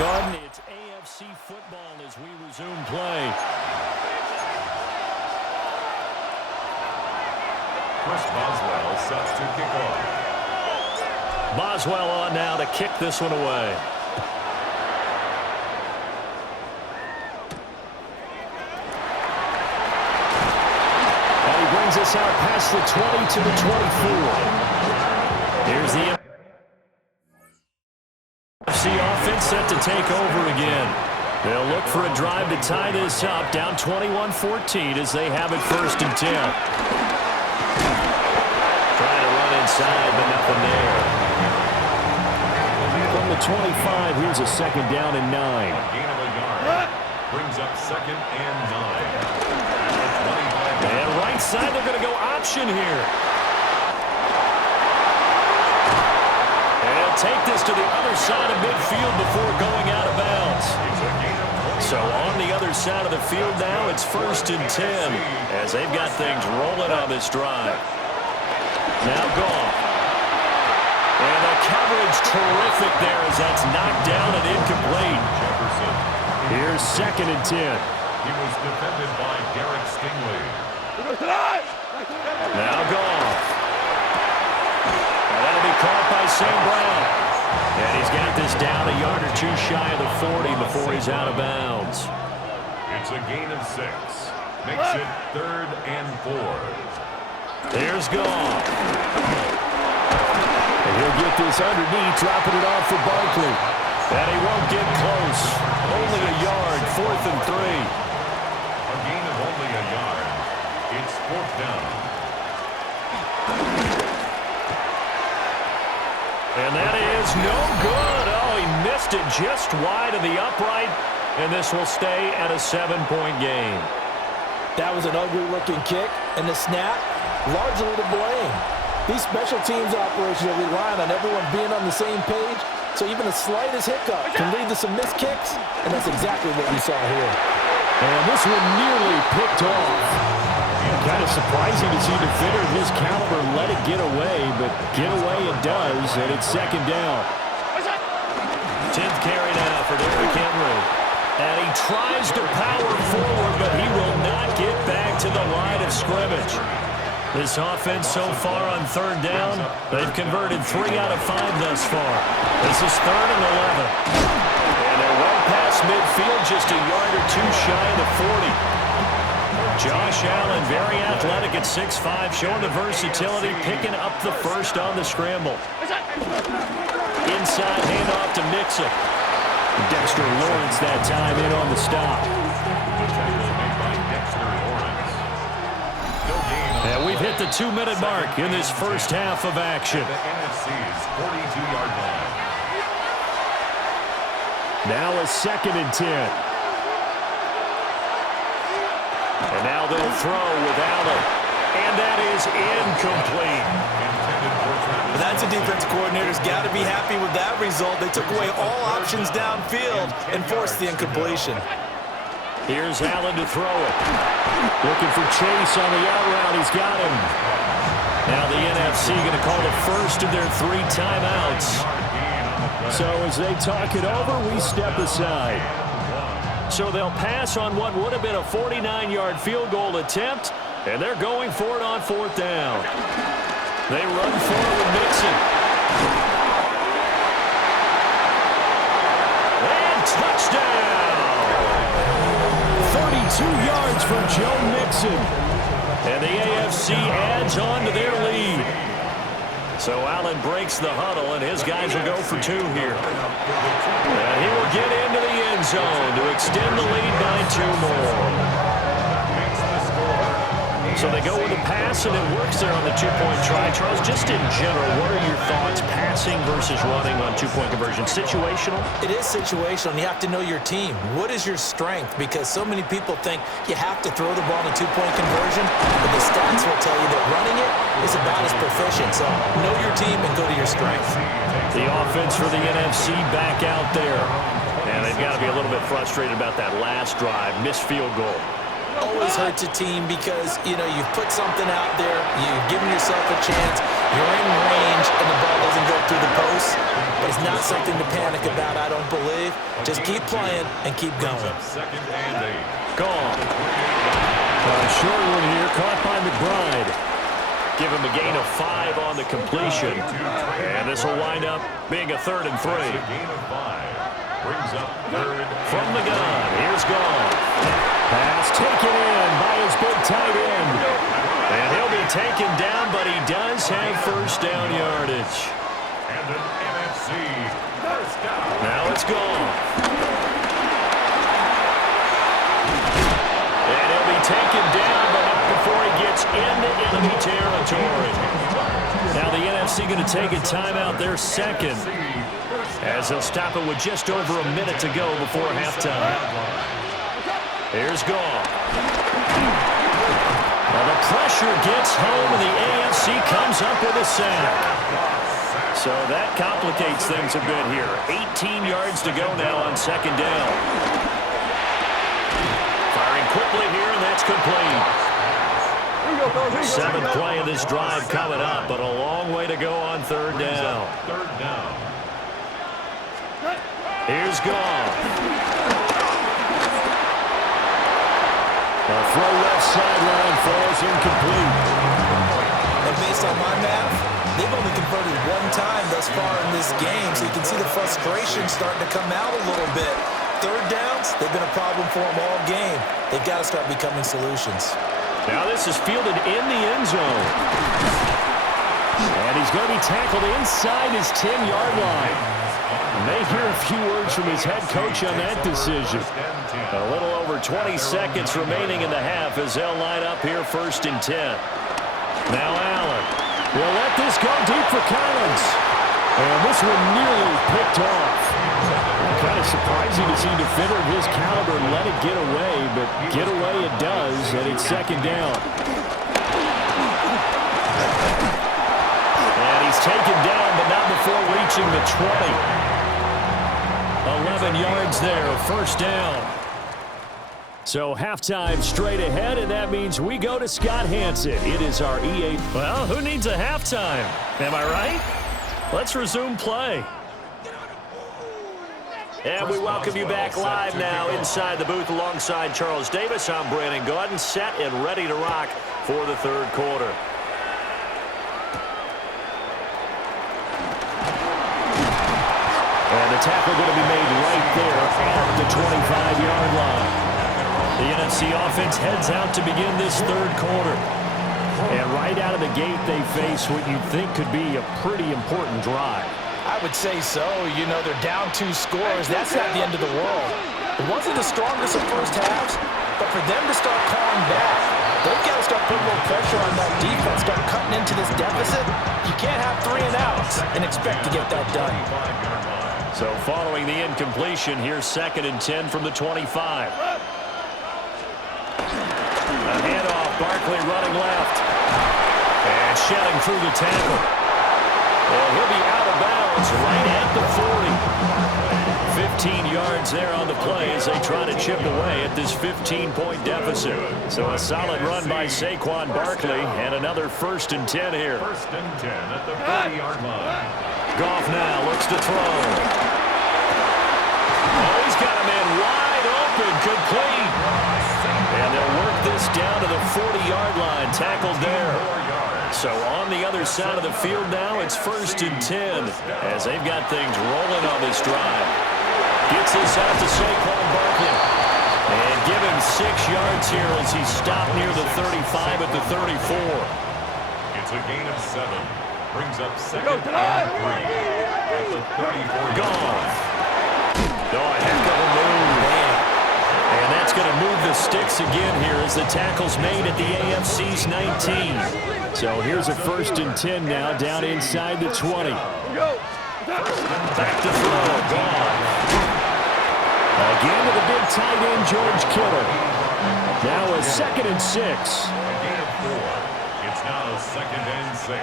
Garden. It's AFC football as we resume play. Chris Boswell set to kick off. Boswell on now to kick this one away. And he brings us out past the 20 to the 24. Here's the NFC offense set to take over again. They'll look for a drive to tie this up, down 21-14 as they have it 1st and 10. Trying to run inside, but nothing there. From the 25, here's a 2nd down and 9. Gain of a yard. Brings up 2nd and 9. And right side, they're going to go option here. And he'll take this to the other side of midfield before going out of bounds. So on the other side of the field now, it's 1st and 10 as they've got things rolling on this drive. Now Goff. And the coverage terrific there as that's knocked down and incomplete. Here's 2nd and 10. He was defended by Derek Stingley. Now Goff. And that'll be caught by St. Brown. And he's got this down a yard or 2 shy of the 40 before he's out of bounds. It's a gain of 6. Makes it 3rd and 4. There's Goff. And he'll get this underneath, dropping it off for Barkley. And he won't get close. Only a yard, 4th and 3. A gain of only a yard. It's 4th down. And that is no good. Oh, he missed it just wide of the upright. And this will stay at a 7-point game. That was an ugly-looking kick, and the snap, largely to blame. These special teams operations are relying on everyone being on the same page, so even the slightest hiccup can lead to some missed kicks, and that's exactly what we saw here. And this one nearly picked off. Kind of surprising to see a defender of his caliber let it get away, but get away it does, and it's 2nd down. 10th carry now for Derrick Henry. And he tries to power forward, but he will not get back to the line of scrimmage. This offense so far on 3rd down, they've converted 3 out of 5 thus far. This is 3rd and 11. And they're well past midfield, just a yard or 2 shy of the 40. Josh Allen, very athletic at 6'5", showing the versatility, picking up the first on the scramble. Inside handoff to Mixon. Dexter Lawrence that time in on the stop. And we've hit the 2-minute mark in this first half of action. The NFC's 42-yard line. Now a 2nd and 10. And now they'll throw with Allen. And that is incomplete. That's a defense coordinator's got to be happy with that result. They took away all options downfield and forced the incompletion. Here's Allen to throw it. Looking for Chase on the out route. He's got him. Now the NFC going to call the first of their 3 timeouts. So as they talk it over, we step aside. So they'll pass on what would have been a 49-yard field goal attempt, and they're going for it on 4th down. They run for it with Mixon. And touchdown! 32 yards from Joe Mixon. And the AFC adds on to their lead. So Allen breaks the huddle, and his guys will go for 2 here. And he will get into the end zone to extend the lead by 2 more. So they go with a pass, and it works there on the 2-point try. Charles, just in general, what are your thoughts passing versus running on 2-point conversion? Situational? It is situational. You have to know your team. What is your strength? Because so many people think you have to throw the ball in a 2-point conversion, but the stats will tell you that running it is about as proficient. So know your team and go to your strength. The offense for the NFC back out there. And they've got to be a little bit frustrated about that last drive, missed field goal. Always hurts a team because, you know, you've put something out there, you've given yourself a chance, You're in range, and the ball doesn't go through the post, but it's not something to panic about, I don't believe. Just keep playing and keep going. Second and 8. Gone. Short one here, caught by McBride. Give him a gain of 5 on the completion. And this will wind up being a 3rd and 3. That's a gain of 5. Brings up 3rd. From the gun, here's Goff. Pass taken in by his big tight end. And he'll be taken down, but he does have first down yardage. And an NFC first down. Now it's Goff. And he'll be taken down, but not before he gets into enemy territory. Now the NFC going to take a timeout, their second, as they'll stop it with just over a minute to go before halftime. Here's Goff. Now the pressure gets home, and the AFC comes up with a sack. So that complicates things a bit here. 18 yards to go now on second down. Firing quickly here, and that's complete. 7th play of this drive coming up, but a long way to go on 3rd down. Third down. Here's Goff. A throw left sideline falls incomplete. And based on my math, they've only converted 1 time thus far in this game, so you can see the frustration starting to come out a little bit. 3rd downs, they've been a problem for them all game. They've got to start becoming solutions. Now this is fielded in the end zone. And he's going to be tackled inside his 10-yard line. May hear a few words from his head coach on that decision. A little over 20 seconds remaining in the half as they'll line up here 1st and 10. Now Allen will let this go deep for Collins. And this one nearly picked off. Kind of surprising to see a defender of his caliber let it get away, but get away it does, and it's 2nd down. And he's taken down, but not before reaching the 20. 11 yards there, 1st down. So halftime straight ahead, and that means we go to Scott Hanson. It is our EA. Well, who needs a halftime? Am I right? Let's resume play. And we welcome you back live now inside the booth alongside Charles Davis. I'm Brandon Gordon, set and ready to rock for the 3rd quarter. And the tackle going to be made right there at the 25-yard line. The NFC offense heads out to begin this 3rd quarter. And right out of the gate, they face what you think could be a pretty important drive. I would say so. You know, they're down 2 scores. That's not the end of the world. It wasn't the strongest of first halves, but for them to start calling back, they've got to start putting more pressure on that defense, start cutting into this deficit. You can't have 3 and outs and expect to get that done. So following the incompletion, here's 2nd and 10 from the 25. A handoff, Barkley running left. And shedding through the tackle. And he'll be out of bounds right at the 40. 15 yards there on the play as they try to chip away at this 15-point deficit. So a solid run by Saquon Barkley and another 1st and 10 here. 1st and 10 at the 40-yard line. Goff now looks to throw. Oh, he's got a man wide open, complete. And they'll work this down to the 40-yard line, tackled there. So on the other side of the field now, it's 1st and 10 as they've got things rolling on this drive. Gets this out to Saquon Barkley. And give him 6 yards here as he's stopped near the 35 at the 34. It's a gain of 7. Brings up 2nd and 3 at the 34. Goff. Oh, a heck of a move. And that's going to move the sticks again here as the tackle's made at the AFC's 19. So here's a 1st and 10 now down inside the 20. Back to throw. Goff. Again to the big tight end, George Kittle. Now a 2nd and 6. A gain of 4. It's now 2nd and 6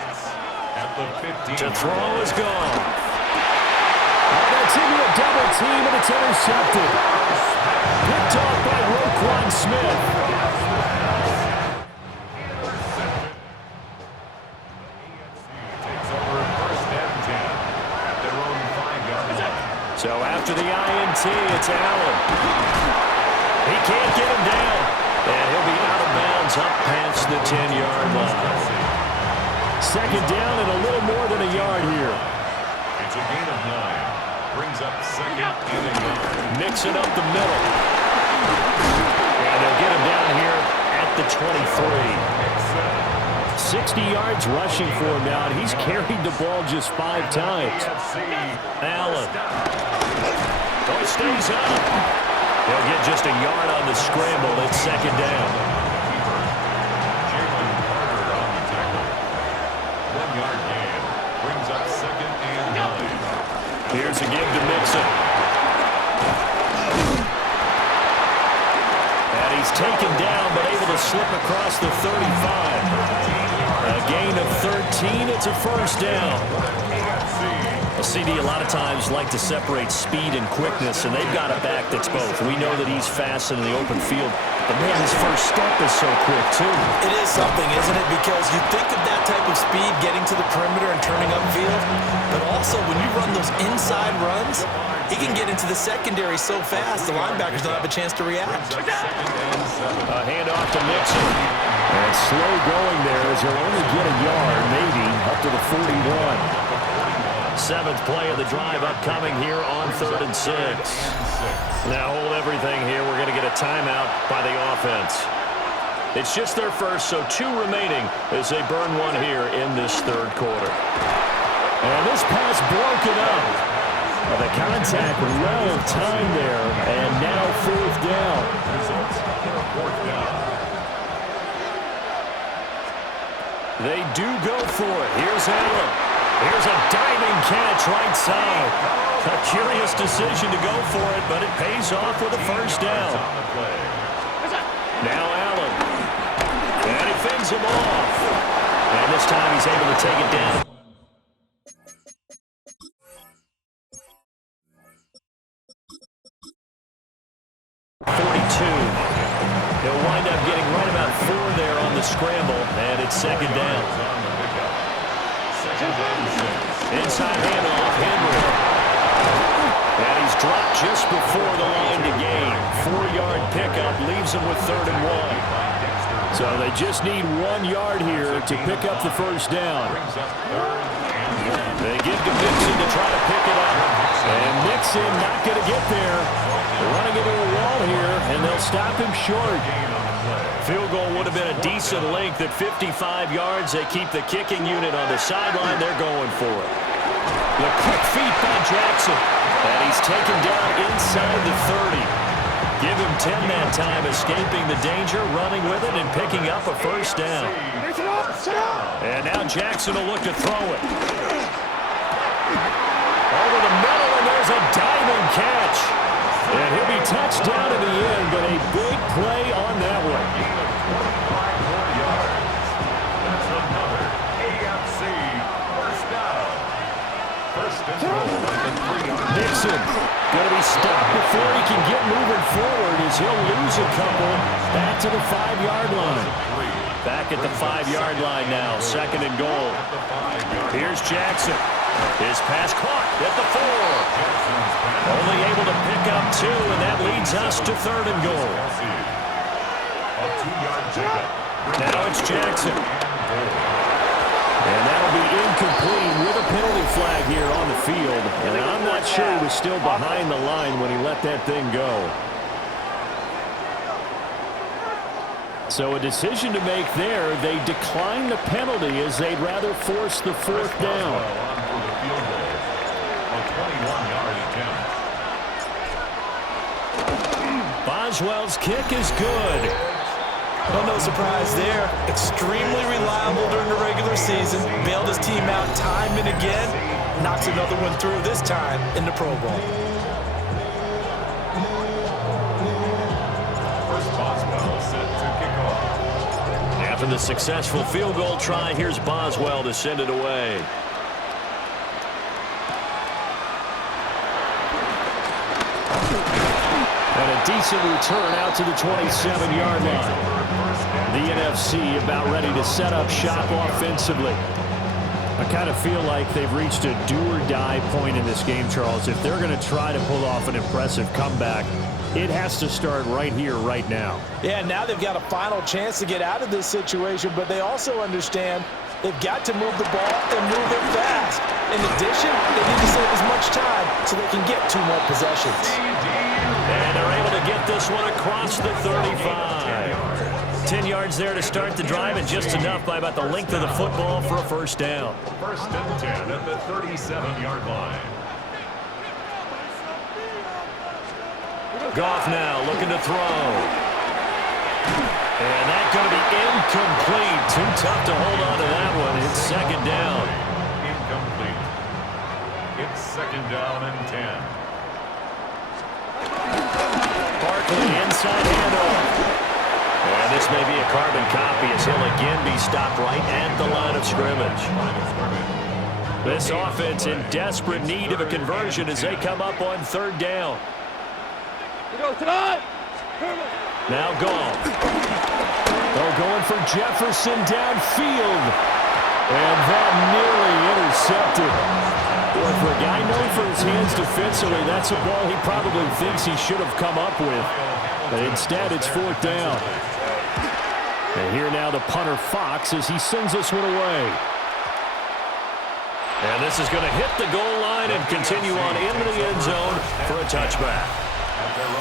at the 15. To throw is gone. That's into a double team, and it's intercepted. Picked off by Roquan Smith. PAT. It's Allen. He can't get him down. And he'll be out of bounds up past the 10-yard line. Second down and a little more than a yard here. It's a gain of 9. Brings up second and a yard. Mixing up the middle. And they'll get him down here at the 23. 60 yards rushing for him now. He's carried the ball just 5 times. Allen. Oh, he stays up. He'll get just a yard on the scramble. It's second down. On the tackle. 1 yard gain. Brings up second and 9. Here's a give to Mixon. And he's taken down, but able to slip across the 35. A gain of 13. It's a first down. A CD a lot of times like to separate speed and quickness, and they've got a back that's both. We know that he's fast in the open field, but man, his first step is so quick too. It is something, isn't it? Because you think of that type of speed getting to the perimeter and turning upfield, but also when you run those inside runs, he can get into the secondary so fast the linebackers don't have a chance to react. A handoff to Mixon. And slow going there as he'll only get a yard, maybe, up to the 41. 7th play of the drive upcoming here on 3rd and 6. Now hold everything here. We're going to get a timeout by the offense. It's just their first, so 2 remaining as they burn 1 here in this 3rd quarter. And this pass broken up. The contact well timed there, and now 4th down. They do go for it. Here's Allen. Here's a diving catch right side. A curious decision to go for it, but it pays off with a first down. Now Allen. And he fends him off. And this time he's able to take it down. He'll wind up getting right about 4 there on the scramble, and it's second down. Inside handoff, Henry. And he's dropped just before the line to gain. 4-yard pickup leaves him with 3rd and 1. So they just need 1 yard here to pick up the first down. They give to Mixon to try to pick it up. And Mixon not going to get there. They're running into a wall here, and they'll stop him short. Field goal would have been a decent length at 55 yards. They keep the kicking unit on the sideline. They're going for it. The quick feet by Jackson. And he's taken down inside the 30. Give him 10 that time, escaping the danger, running with it, and picking up a first down. And now Jackson will look to throw it. Over the middle, and there's a diving catch. And he'll be touched down in the end, but a big play on that one. That's another AFC first down. First and goal at the 3-yard. Mixon going to be stopped before he can get moving forward as he'll lose a couple back to the 5-yard line. Back at the 5-yard line now, 2nd and goal. Here's Jackson. His pass caught at the 4. Only able to pick up 2, and that leads us to 3rd and goal. A 2-yard pickup. Now it's Jackson. And that'll be incomplete with a penalty flag here on the field. And I'm not sure he was still behind the line when he let that thing go. So a decision to make there. They decline the penalty as they'd rather force the 4th down. Boswell's kick is good. Well, no surprise there. Extremely reliable during the regular season. Bailed his team out time and again. Knocks another one through, this time in the Pro Bowl. First Boswell set to kick off. After the successful field goal try, here's Boswell to send it away. And a decent return out to the 27-yard line. The NFC about ready to set up shop offensively. I kind of feel like they've reached a do-or-die point in this game, Charles. If they're going to try to pull off an impressive comeback, it has to start right here, right now. Yeah, now they've got a final chance to get out of this situation, but they also understand they've got to move the ball and move it fast. In addition, they need to save as much time so they can get 2 more possessions. And they're able to get this one across the 35. 10 yards there to start the drive, and just enough by about the length of the football for a first down. First and 10 at the 37-yard line. Goff now looking to throw. And that's going to be incomplete. Too tough to hold on to that one. It's second down. Incomplete. It's second down and 10. Barkley inside handoff. And this may be a carbon copy as he'll again be stopped right at the line of scrimmage. This offense in desperate need of a conversion as they come up on third down. Now Goff. They're going for Jefferson downfield. And that nearly intercepted. Boy, for a guy known for his hands defensively, that's a ball he probably thinks he should have come up with. But instead, it's fourth down. And here now the punter Fox as he sends this one away. And this is going to hit the goal line and continue on into the end zone for a touchback.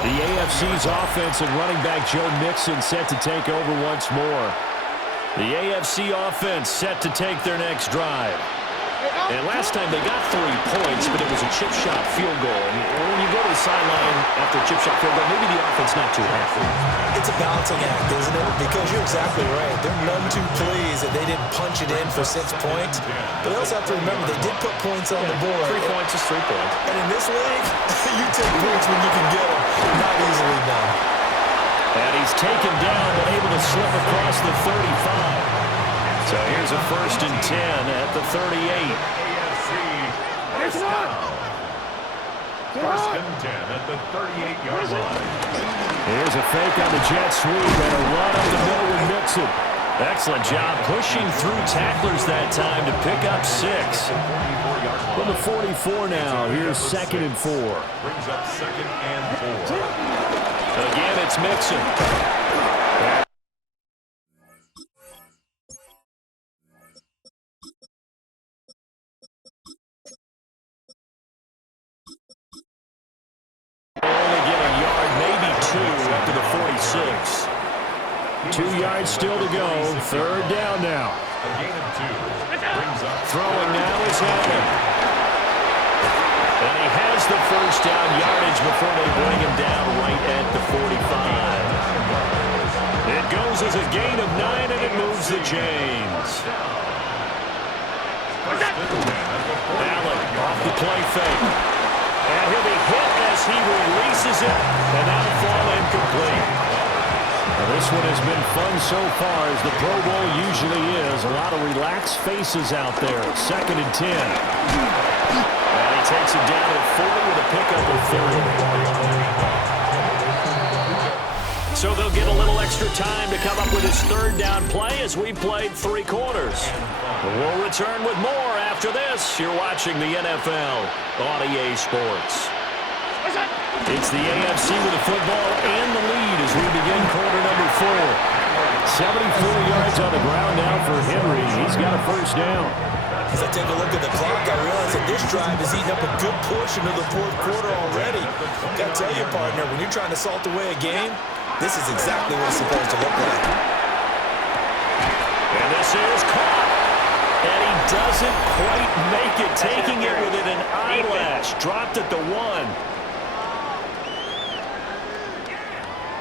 The AFC's offense and running back Joe Mixon set to take over once more. The AFC offense set to take their next drive. And last time they got 3 points, but it was a chip shot field goal. And when you go to the sideline after a chip shot field goal, maybe the offense not too happy. It's a balancing act, isn't it? Because you're exactly right. They're none too pleased that they didn't punch it in for 6 points. But they also have to remember they did put points on the board. 3 points is 3 points. And in this league, you take points when you can get them. Not easily done. And he's taken down but able to slip across the 35. So here's a first and 10 at the 38. First and 10 at the 38-yard line. Here's a fake on the jet sweep and a run up the middle with Mixon. Excellent job pushing through tacklers that time to pick up 6. From the 44 now, here's second and 4. Brings up second and 4. Again, it's Mixon. Only get a yard, maybe 2 up to the 46. 2 yards still to go. Third down now. A gain of 2. Brings up Throwing now is Allen. And he has the first down yardage before they bring him down right at the 45. It goes as a gain of 9, and it moves the chains. Allen off the play fake. And he'll be hit as he releases it, and that'll fall incomplete. Now, this one has been fun so far, as the Pro Bowl usually is. A lot of relaxed faces out there. Second and 10. And he takes it down at 40 with a pickup of 30. So they'll get a little extra time to come up with his third down play as we played 3 quarters. We'll return with more after this. You're watching the NFL on EA Sports. It's the AFC with the football and the lead as we begin quarter number 4. 74 yards on the ground now for Henry. He's got a first down. As I take a look at the clock, I realize that this drive is eating up a good portion of the 4th quarter already. Got to tell you, partner, when you're trying to salt away a game, this is exactly what it's supposed to look like. And this is caught. And he doesn't quite make it, taking it within an eyelash. Dropped at the 1.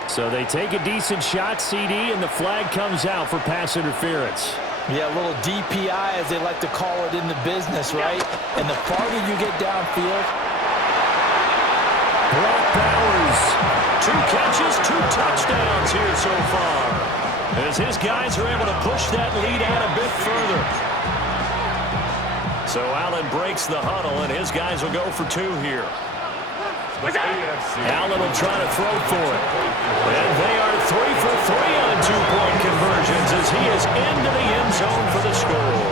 So they take a decent shot, CD, and the flag comes out for pass interference. Yeah, a little DPI, as they like to call it in the business, right? And the farther you get downfield. Brock Bowers, 2 catches, 2 touchdowns here so far, as his guys are able to push that lead out a bit further. So Allen breaks the huddle, and his guys will go for 2 here. Allen will try to throw for it. And they are 3 for 3 on 2-point conversions as he is into the end zone for the score.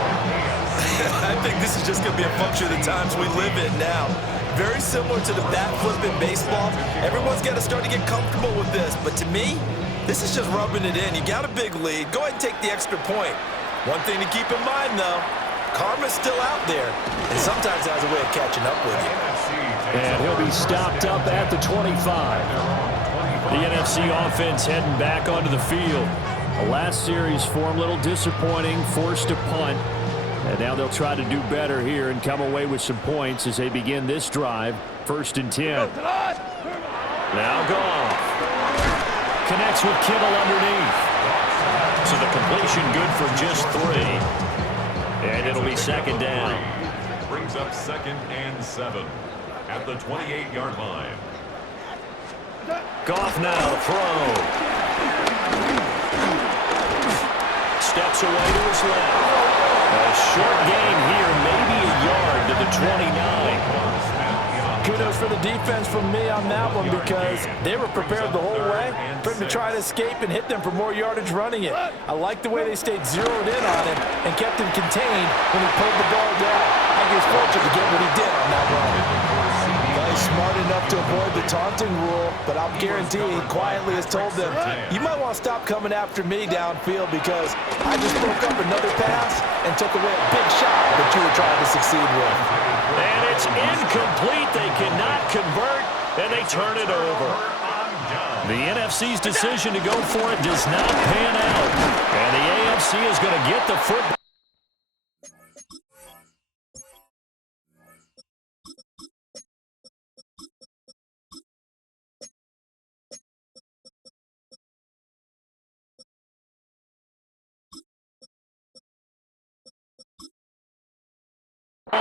I think this is just going to be a function of the times we live in now. Very similar to the bat flip in baseball. Everyone's got to start to get comfortable with this. But to me, this is just rubbing it in. You got a big lead. Go ahead and take the extra point. One thing to keep in mind, though, karma's still out there, and sometimes has a way of catching up with you. And he'll be stopped up at the 25. The NFC offense heading back onto the field. The last series for him, a little disappointing, forced a punt. And now they'll try to do better here and come away with some points as they begin this drive. 1st and 10. Now Goff. Connects with Kittle underneath. So the completion good for just 3. And it'll be 2nd down. Brings up 2nd and 7 at the 28-yard line. Goff now to throw. Steps away to his left. A short gain here, maybe a yard to the 29. Kudos for the defense from me on that one because they were prepared the whole way for him to try to escape and hit them for more yardage running it. I like the way they stayed zeroed in on him and kept him contained when he pulled the ball down. I think he was fortunate to get what he did on that run. He's smart enough to avoid the taunting rule, but I'll guarantee he quietly has told them, you might want to stop coming after me downfield because I just broke up another pass and took away a big shot that you were trying to succeed with. And it's incomplete. They cannot convert, and they turn it over. The NFC's decision to go for it does not pan out, and the AFC is going to get the football.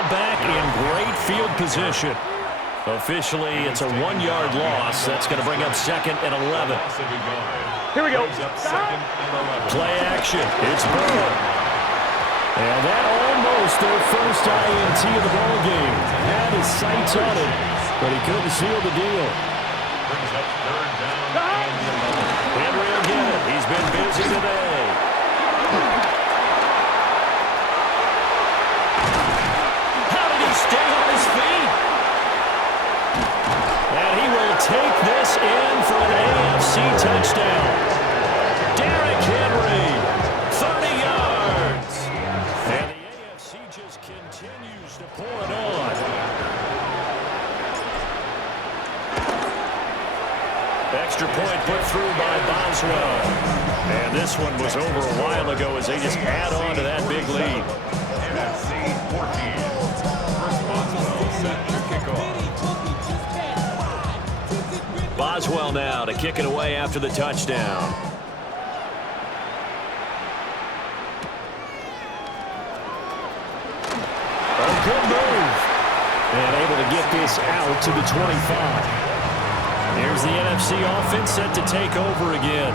Back in great field position. Officially, it's a 1-yard loss. That's going to bring up 2nd and 11. Here we go. Play action. It's Burrow. And that almost their first INT of the ball game. Had his sights on it, but he couldn't seal the deal. Henry will get it. He's been busy today. Stay on his feet. And he will take this in for an AFC touchdown. Derrick Henry, 30 yards. And the AFC just continues to pour it on. Extra point put through by Boswell. And this one was over a while ago as they just add on to that big lead. NFC 14. Boswell now to kick it away after the touchdown. A good move. And able to get this out to the 25. Here's the NFC offense set to take over again.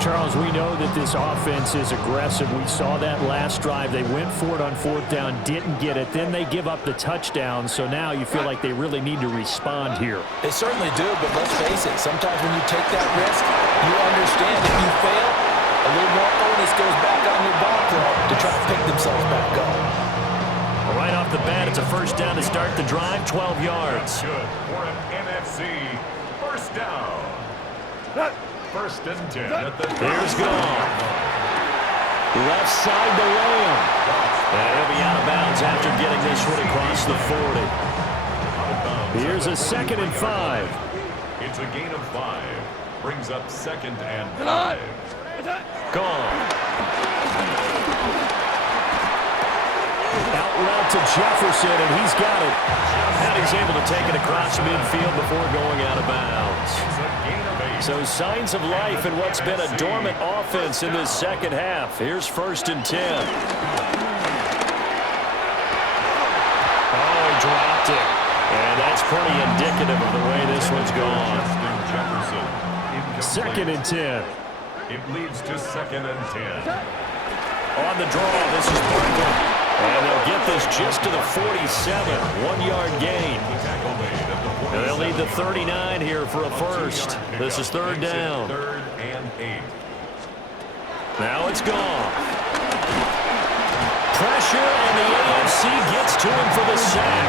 Charles, we know that this offense is aggressive. We saw that last drive. They went for it on 4th down, didn't get it. Then they give up the touchdown. So now you feel like they really need to respond here. They certainly do, but let's face it. Sometimes when you take that risk, you understand if you fail, a little more onus goes back on your ball club to try to pick themselves back up. Right off the bat, it's a 1st down to start the drive, 12 yards. Good for an NFC 1st down. 1st and 10 at the Here's Goff. Left side to Lamb. And he'll be out of bounds after getting this one across the 40. Here's a 2nd and 5. It's a gain of 5. Brings up 2nd and 5. Gone. Out route to Jefferson, and he's got it. And he's able to take it across midfield before going out of bounds. So signs of life in what's been a dormant offense in this 2nd half. Here's 1st and 10. Oh, he dropped it. And that's pretty indicative of the way this one's gone. 2nd and 10. It leads to 2nd and 10. On the draw, this is Barkley. And they'll get this just to the 47. 1-yard gain. And they'll need the 39 here for a 1st. This is 3rd down. 3rd and 8. Now it's gone. pressure, and the AFC gets to him for the sack.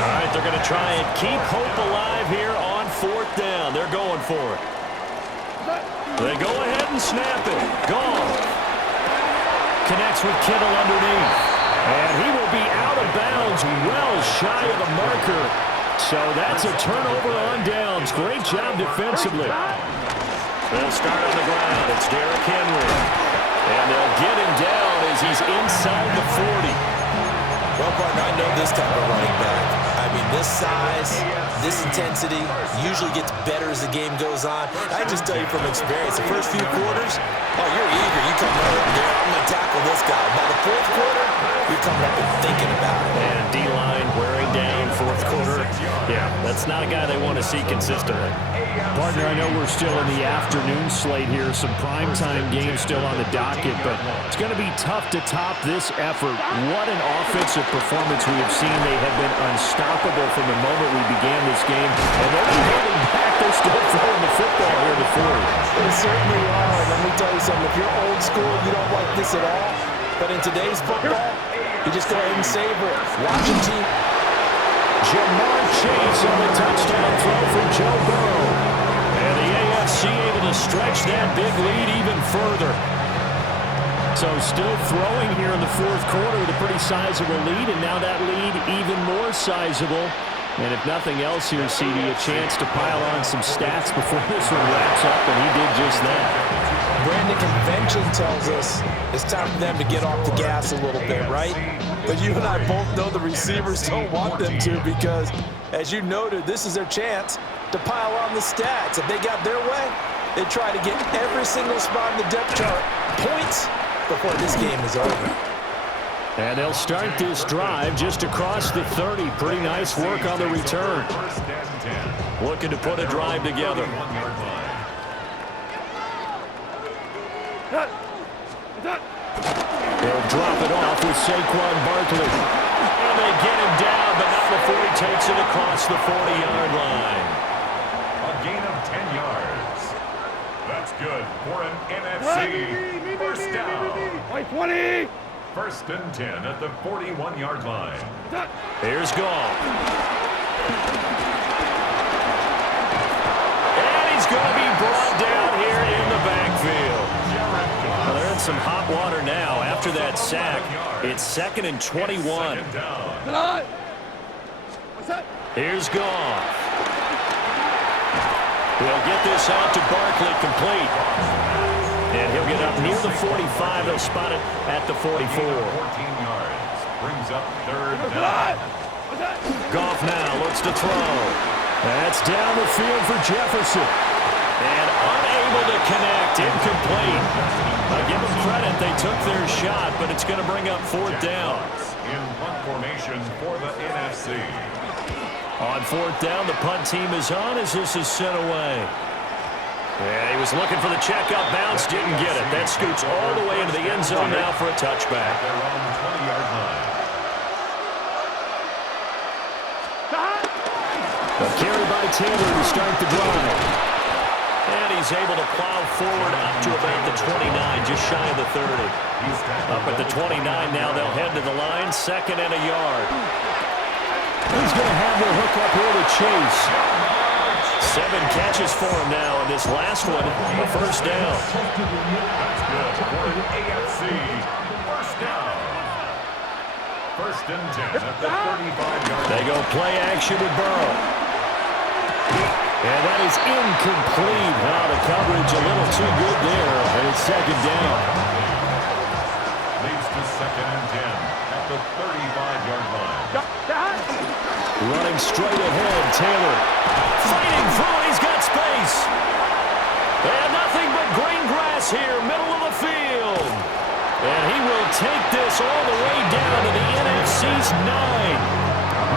All right, they're going to try and keep hope alive here on 4th down. They're going for it. They go ahead and snap it. Gone. Connects with Kittle underneath. And he will be out of bounds, well shy of the marker. So that's a turnover on downs. Great job defensively. They'll start on the ground. It's Derrick Henry. And they'll get him down as he's inside the 40. Well, partner, I know this type of running back. I mean, this size, this intensity usually gets better as the game goes on. I just tell you from experience, the first few quarters, oh, you're eager. You come right up there, I'm going to tackle this guy. By the 4th quarter, you're coming up and thinking about it. And D-line wearing down 4th quarter. Yeah, that's not a guy they want to see consistently. Partner, I know we're still in the afternoon slate here. Some primetime games still on the docket, but it's going to be tough to top this effort. What an offensive performance we have seen. They have been unstoppable from the moment we began this game. And they're not holding back. They're still throwing the football here in the 4th. They certainly are. And let me tell you something. If you're old school, you don't like this at all. But in today's football, you just go ahead and savor it. Watch your team. Jamar Chase on the touchdown throw from Joe Burrow. And the AFC able to stretch that big lead even further. So still throwing here in the 4th quarter with a pretty sizable lead, and now that lead even more sizable. And if nothing else here, CD, a chance to pile on some stats before this one wraps up, and he did just that. Brandon, convention tells us it's time for them to get off the gas a little bit, right? But you and I both know the receivers don't want them to because, as you noted, this is their chance to pile on the stats. If they got their way, they try to get every single spot in the depth chart points before this game is over. And they'll start this drive just across the 30. Pretty nice work on the return. Looking to put a drive together. They'll drop it off with Saquon Barkley. And they get him down, but not before he takes it across the 40-yard line. A gain of 10 yards. That's good for an NFC first down. 20. 1st and 10 at the 41-yard line. Here's Goff. And he's going to be brought down here in the backfield. Well, they're in some hot water now. After that sack, it's 2nd and 21. Here's Goff. He'll get this out to Barkley complete. And he'll get up near the 45. They'll spot it at the 44. 14 yards. Brings up 3rd down. Goff now looks to throw. That's down the field for Jefferson. And unable to connect. Incomplete. Give them credit. They took their shot, but it's going to bring up 4th down. In punt formation for the NFC. On 4th down, the punt team is on as this is sent away. Yeah, he was looking for the checkup bounce, didn't get it. That scoots all the way into the end zone now for a touchback. They're on the 20-yard line. A carry by Taylor to start the drive. And he's able to plow forward up to about the 29, just shy of the 30. Up at the 29 now, they'll head to the line, 2nd and a yard. He's going to have the hook up here to Chase. 7 catches for him now, and this last one, a 1st down. That's good for an AFC first down. 1st and 10 at the 35-yard line. They go play action with Burrow. And that is incomplete. Wow, the coverage a little too good there, and it's 2nd down. Leads to 2nd and 10 at the 35-yard line. Running straight ahead, Taylor. Fighting through, he's got space. And nothing but green grass here, middle of the field. And he will take this all the way down to the NFC's 9.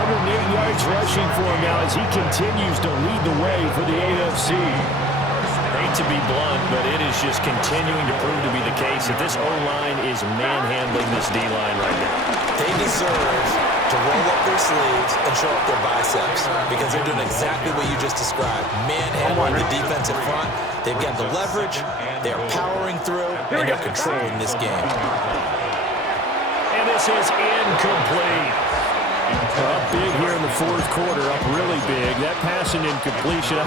108 yards rushing for him now as he continues to lead the way for the AFC. Hate to be blunt, but it is just continuing to prove to be the case that this O-line is manhandling this D-line right now. They deserve to roll up their sleeves and show up their biceps because they're doing exactly what you just described. Manhandling the defensive front. They've got the leverage. They're powering through, and they're controlling this game. And this is incomplete. Up big here in the fourth quarter, up really big. That pass and incompletion,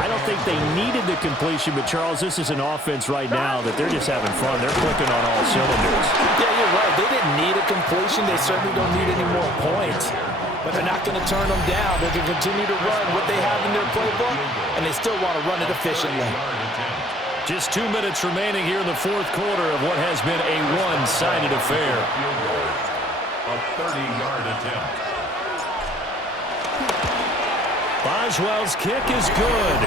I don't think they needed the completion, but Charles, this is an offense right now that they're just having fun. They're clicking on all cylinders. Yeah, you're right. They didn't need a completion. They certainly don't need any more points. But they're not going to turn them down. They can continue to run what they have in their playbook, and they still want to run it efficiently. Just 2 minutes remaining here in the fourth quarter of what has been a one-sided affair. A 30-yard attempt. Boswell's kick is good,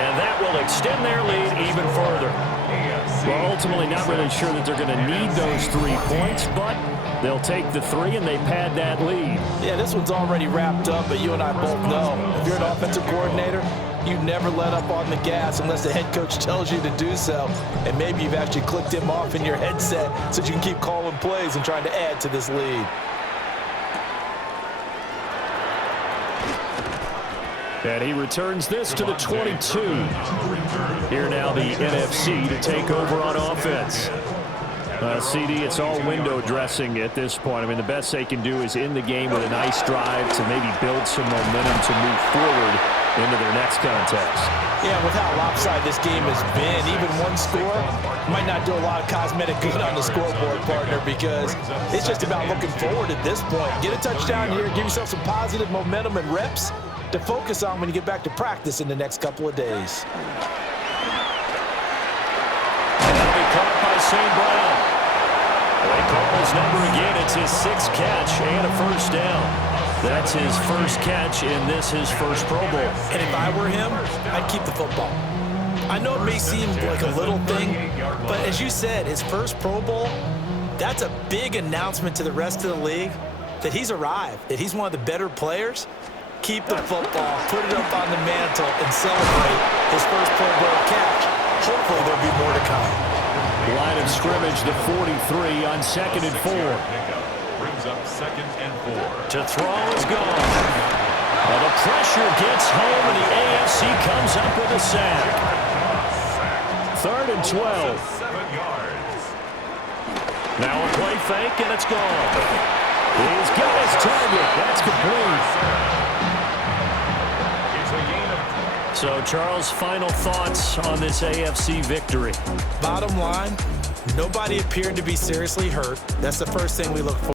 and that will extend their lead even further. Well, ultimately not really sure that they're going to need those 3 points, but they'll take the 3 and they pad that lead. Yeah, this one's already wrapped up, but you and I both know if you're an offensive coordinator, you never let up on the gas unless the head coach tells you to do so. And maybe you've actually clicked him off in your headset so you can keep calling plays and trying to add to this lead. And he returns this to the 22. Here now the NFC to take over on offense. CD, it's all window dressing at this point. I mean, the best they can do is in the game with a nice drive to maybe build some momentum to move forward into their next contest. Yeah, with how lopsided this game has been, even one score might not do a lot of cosmetic good on the scoreboard, partner, because it's just about looking forward at this point. Get a touchdown here, give yourself some positive momentum and reps to focus on when you get back to practice in the next couple of days. That'll be caught by St. Brown. They call his number again. It's his 6th catch and a first down. That's his first catch, and this his first Pro Bowl. And if I were him, I'd keep the football. I know it may seem like a little thing, but as you said, his first Pro Bowl, that's a big announcement to the rest of the league that he's arrived, that he's one of the better players. Keep the football, put it up on the mantle, and celebrate his first Pro Bowl catch. Hopefully there'll be more to come. Line of scrimmage, the 43 on 2nd and 4. Brings up 2nd and 4. To throw is gone. Well, the pressure gets home, and the AFC comes up with a sack. 3rd and 12. 7 yards. Now a play fake, and it's gone. He's got his target. That's complete. So, Charles, final thoughts on this AFC victory? Bottom line, nobody appeared to be seriously hurt. That's the first thing we look for.